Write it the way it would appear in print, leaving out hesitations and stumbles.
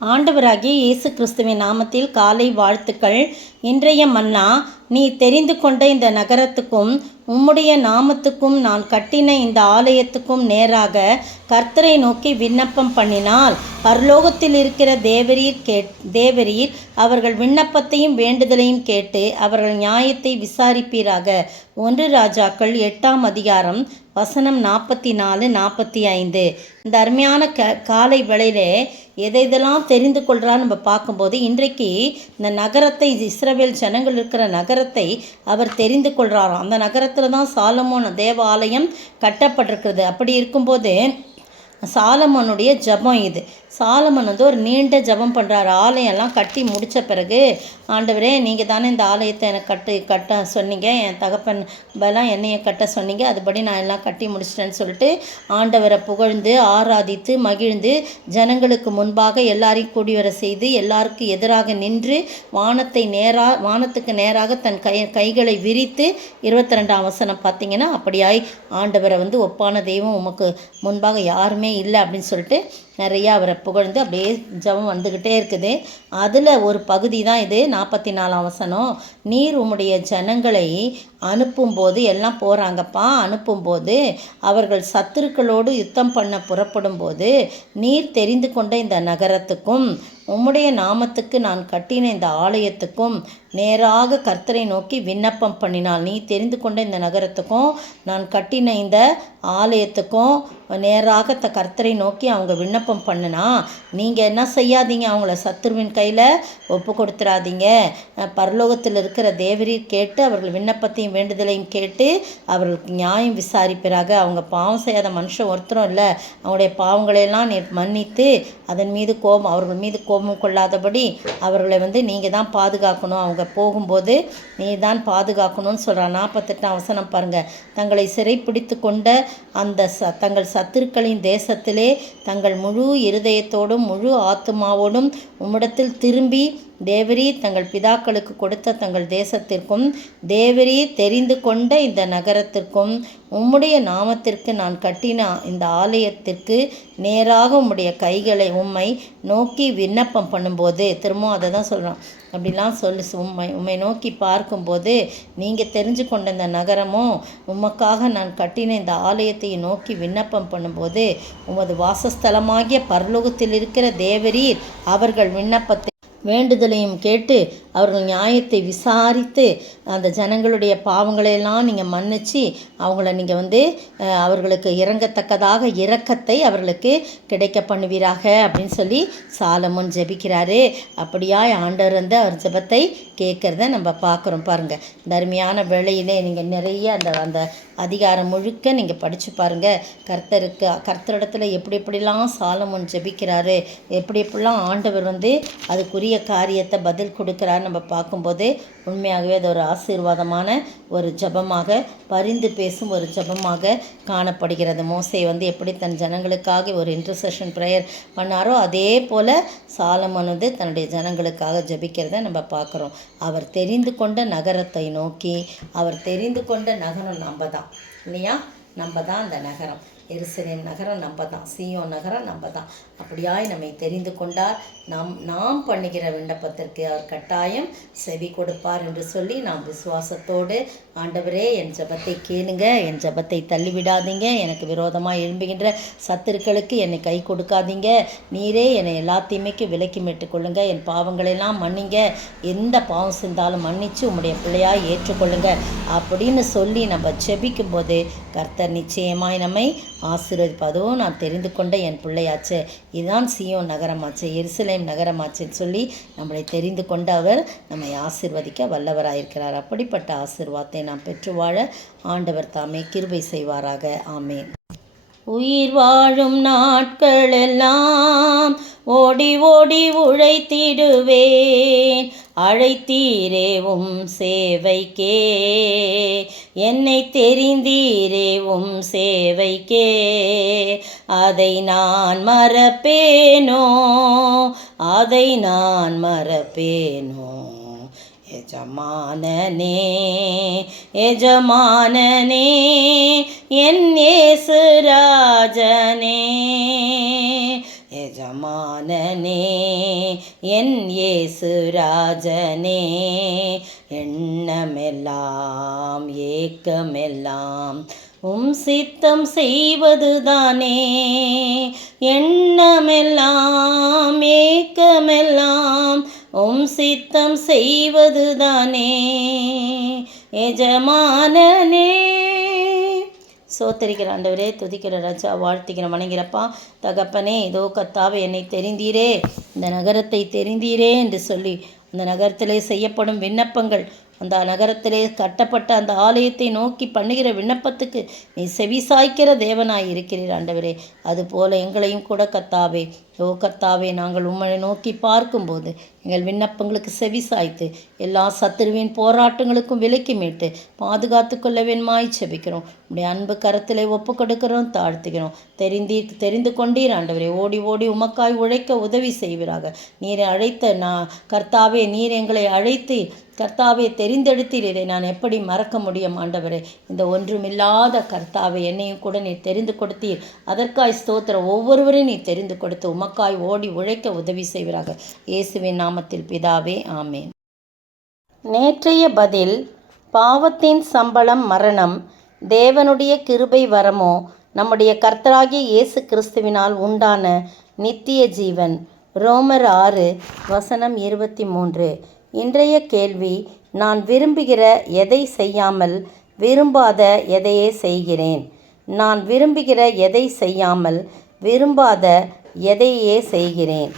ஆண்டவராகிய இயேசு கிறிஸ்துவின் நாமத்தில் காலை வாழ்த்துக்கள். இன்றைய மன்னா, நீ தெரிந்து கொண்ட இந்த நகரத்துக்கும் உம்முடைய நாமத்துக்கும் நான் கட்டின இந்த ஆலயத்துக்கும் நேராக கர்த்தரை நோக்கி விண்ணப்பம் பண்ணினால் பரலோகத்தில் இருக்கிற தேவரீர் அவர்கள் விண்ணப்பத்தையும் வேண்டுதலையும் கேட்டு அவர்கள் நியாயத்தை விசாரிப்பீராக. 1 ராஜாக்கள் 8ஆம் அதிகாரம் வசனம் 44-45. இந்த அருமையான காலை வேளையிலே எதெல்லாம் தெரிந்து கொள்கிறான்னு நம்ம பார்க்கும்போது, இன்றைக்கு இந்த நகரத்தை, இஸ்ரவேல் ஜனங்கள் இருக்கிற நகரத்தை அவர் தெரிந்து கொள்கிறாராம். அந்த நகரத்தில் தான் சாலமோன் தேவ ஆலயம் கட்டப்பட்டிருக்கிறது. அப்படி இருக்கும்போது சாலமோனுடைய ஜபம் இது. சாலமன் ஒரு நீண்ட ஜபம் பண்ணுறாரு. ஆலயம்லாம் கட்டி முடித்த பிறகு, ஆண்டவரே நீங்கள் தானே இந்த ஆலயத்தை எனக்கு கட்ட சொன்னீங்க, என் தகப்பன் பலம் என்னையை கட்ட சொன்னீங்க, அதுபடி நான் எல்லாம் கட்டி முடிச்சிட்டேன்னு சொல்லிட்டு ஆண்டவரை புகழ்ந்து ஆராதித்து மகிழ்ந்து ஜனங்களுக்கு முன்பாக எல்லாரையும் கூடி வர செய்து எல்லாருக்கும் எதிராக நின்று வானத்துக்கு நேராக தன் கைகளை விரித்து 22ஆம் வசனம் பார்த்தீங்கன்னா, அப்படியாய் ஆண்டவரை ஒப்பான தெய்வம் உமக்கு முன்பாக யாருமே இல்லை அப்படின்னு சொல்லிட்டு நிறையா அவரை புகழ்ந்து அப்படியே ஜபம் வந்துக்கிட்டே இருக்குது. அதில் ஒரு பகுதி தான் இது 44ஆம் வசனம். நீர் உம்முடைய ஜனங்களை அனுப்பும்போது, எல்லாம் போகிறாங்கப்பா, அனுப்பும்போது அவர்கள் சத்துருக்களோடு யுத்தம் பண்ண புறப்படும் போது நீர் தெரிந்து கொண்ட இந்த நகரத்துக்கும் உம்முடைய நாமத்துக்கு நான் கட்டின இந்த ஆலயத்துக்கும் நேராக கர்த்தரை நோக்கி விண்ணப்பம் பண்ணினால், நீ தெரிந்து கொண்ட இந்த நகரத்துக்கும் நான் கட்டின இந்த ஆலயத்துக்கும் நேராக கர்த்தரை நோக்கி அவங்க விண்ணப்பம் பண்ணுனா, நீங்கள் என்ன செய்யாதீங்க, அவங்கள சத்துருவின் கையில் ஒப்பு கொடுத்துடாதீங்க. பரலோகத்தில் இருக்கிற தேவரீர் கேட்டு அவர்கள் விண்ணப்பத்தையும் வேண்டுதலையும் கேட்டு அவர்களுக்கு நியாயம் விசாரிப்பிறாக. அவங்க பாவம் செய்யாத மனுஷன் ஒருத்தரும் இல்லை. அவங்களுடைய பாவங்களையெல்லாம் மன்னித்து அதன் மீது அவர்கள் மீது கோபம் கொள்ளாதபடி அவர்களை நீங்கள் தான் பாதுகாக்கணும். அவங்க போகும்போது நீ தான் பாதுகாக்கணும்னு சொல்கிறான். 48ஆம் வசனம் பாருங்கள். தங்களை சிறைப்பிடித்து கொண்ட அந்த தங்கள் சத்துருக்களின் தேசத்திலே தங்கள் முழு இருதயத்தோடும் முழு ஆத்துமாவோடும் உம்மிடத்தில் திரும்பி தேவரீர் தங்கள் பிதாக்களுக்கு கொடுத்த தங்கள் தேசத்திற்கும் தேவரீர் தெரிந்து கொண்ட இந்த நகரத்திற்கும் உம்முடைய நாமத்திற்கு நான் கட்டின இந்த ஆலயத்திற்கு நேராக உம்முடைய கைகளை உம்மை நோக்கி விண்ணப்பம் பண்ணும்போது, திரும்பவும் அதை தான் சொல்கிறோம், அப்படிலாம் சொல்லி உம்மை நோக்கி பார்க்கும்போது நீங்கள் தெரிஞ்சு கொண்ட இந்த நகரமும் உமக்காக நான் கட்டின இந்த ஆலயத்தை நோக்கி விண்ணப்பம் பண்ணும்போது உமது வாசஸ்தலமாகிய பரலோகத்தில் இருக்கிற தேவரீர் அவர்கள் விண்ணப்பத்தை வேண்டுதலையும் கேட்டு அவர்கள் நியாயத்தை விசாரித்து அந்த ஜனங்களுடைய பாவங்களையெல்லாம் நீங்கள் மன்னிச்சு அவங்கள நீங்கள் அவர்களுக்கு இறங்கத்தக்கதாக இரக்கத்தை அவர்களுக்கு கிடைக்க பண்ணுவீராக அப்படின்னு சொல்லி சாலமோன் ஜெபிக்கிறாரு. அப்படியாய் ஆண்டவர் அவர் ஜெபத்தை கேட்குறத நம்ம பார்க்குறோம். பாருங்கள், இந்த அருமையான வேளையிலே நீங்கள் நிறைய அந்த அதிகாரம் முழுக்க நீங்கள் படித்து பாருங்கள். கர்த்தரிடத்தில் எப்படிலாம் சாலமோன் ஜெபிக்கிறாரு, எப்படிலாம் ஆண்டவர் அதுக்குரிய காரியத்தை பதில் கொடுக்குறாரு நம்ம பார்க்கும்போது உண்மையாகவே அது ஒரு ஆசீர்வாதமான ஒரு ஜபமாக, பரிந்து பேசும் ஒரு ஜபமாக காணப்படுகிறது. மோசே எப்படி தன் ஜனங்களுக்காக ஒரு இன்டர்செஷன் ப்ரேயர் பண்ணாரோ அதே போல் சாலமோன் தன்னுடைய ஜனங்களுக்காக ஜபிக்கிறத நம்ம பார்க்குறோம். அவர் தெரிந்து கொண்ட நகரத்தை நோக்கி, அவர் தெரிந்து கொண்ட நகரம் நம்ம தான் இல்லையா? நம்ம தான் அந்த நகரம். எருசலேம் நகரம் நம்ம தான், சீயோன் நகரம் நம்ம தான். அப்படியாய் நம்மை தெரிந்து கொண்டார். நாம் பண்ணுகிற விண்ணப்பத்திற்கு அவர் கட்டாயம் செவி கொடுப்பார் என்று சொல்லி நாம் விசுவாசத்தோடு, ஆண்டவரே என் ஜபத்தை கேளுங்க, என் ஜபத்தை தள்ளிவிடாதீங்க, எனக்கு விரோதமாக எழும்புகின்ற சத்துருக்களுக்கு என்னை கை கொடுக்காதீங்க, நீரே என்னை எல்லா தீமைக்கு விலக்கி மீட்டுக்கொள்ளுங்க, என் பாவங்களெல்லாம் மன்னிங்க, எந்த பாவம் செஞ்சாலும் மன்னித்து உம்முடைய பிள்ளையாக ஏற்றுக்கொள்ளுங்க அப்படின்னு சொல்லி நம்ம ஜெபிக்கும் போது கர்த்தர் நிச்சயமாய் நம்மை ஆசீர்வதிப்பதோ. நான் தெரிந்து கொண்ட என் பிள்ளையாச்சு, இதுதான் சீயோன் நகரமாச்சு, எருசலேம் நகரமாச்சுன்னு சொல்லி நம்மளை தெரிந்து கொண்டு அவர் நம்மை ஆசீர்வதிக்க வல்லவராயிருக்கிறார். அப்படிப்பட்ட ஆசீர்வாதத்தை நாம் பெற்று வாழ ஆண்டவர் தாமே கிருபை செய்வாராக. ஆமேன். உயிர் வாழும் நாட்களெல்லாம் ஓடி ஓடி உழைத்திடுவேன், அழைத்தீரேவும் சேவைக்கே, என்னை தெரிந்தீரேவும் சேவைக்கே, அதை நான் மறப்பேனோ, அதை நான் மறப்பேனோ. எஜமானனே எஜமானனே என் இயேசு ராஜனே, எஜமானனே என் இயேசு ராஜனே, எண்ணமெல்லாம் ஏக்கமெல்லாம் சித்தம் செய்வதுதானே, எண்ணமெல்லாம் ஏக்கமெல்லாம் சித்தம் செய்வதுதானே, எஜமானனே. சோத்தரிக்கிற ஆண்டவரே, துதிக்கிற ராஜா, வாழ்த்திக்கிற வணங்கிறப்பா. தகப்பனே, இதோ கர்த்தாவே என்னை தெரிந்தீரே, இந்த நகரத்தை தெரிந்தீரே என்று சொல்லி அந்த நகரத்திலே செய்யப்படும் விண்ணப்பங்கள், அந்த நகரத்திலே கட்டப்பட்ட அந்த ஆலயத்தை நோக்கி பண்ணுகிற விண்ணப்பத்துக்கு நீ செவிசாய்க்கிற தேவனாய் இருக்கிறீர் ஆண்டவரே. அதுபோல எங்களையும் கூட கர்த்தாவே, கர்த்தாவே, நாங்கள் உம்மை நோக்கி பார்க்கும்போது எங்கள் விண்ணப்பங்களுக்கு செவிசாய்த்து எல்லா சத்துருவின் போராட்டங்களுக்கும் விலக்கி மீட்டு பாதுகாத்து கொள்ள வேணுமாய் செபிக்கிறோம். உடைய அன்பு கரத்திலே ஒப்பு கொடுக்கிறோம், தாழ்த்துகிறோம். தெரிந்து கொண்டீர் ஆண்டவரே. ஓடி ஓடி உமக்காய் உழைக்க உதவி செய்வீராக. நீரை அழைத்த கர்த்தாவே, நீர் எங்களை அழைத்து கர்த்தாவே தெரிந்தெடுத்தீர். இதை நான் எப்படி மறக்க முடியும் ஆண்டவரே? இந்த ஒன்றுமில்லாத கர்த்தாவே, என்னையும் கூட நீ தெரிந்து கொடுத்தீர். அதற்காய் ஸ்தோத்திரம். ஒவ்வொருவரையும் நீ தெரிந்து கொடுத்து உமக்காய் ஓடி உழைக்க உதவி செய்வீராக. இயேசுவின் நாமத்தில் பிதாவே, ஆமேன். நேற்றைய பதில்: பாவத்தின் சம்பளம் மரணம், தேவனுடைய கிருபை வரமோ நம்முடைய கர்த்தராகிய இயேசு கிறிஸ்துவினால் உண்டான நித்திய ஜீவன். ரோமர் 6:23. இன்றைய கேள்வி: நான் விரும்புகிற எதை செய்யாமல் விரும்பாத எதையே செய்கிறேன். நான் விரும்புகிற எதை செய்யாமல் விரும்பாத எதையே செய்கிறேன்.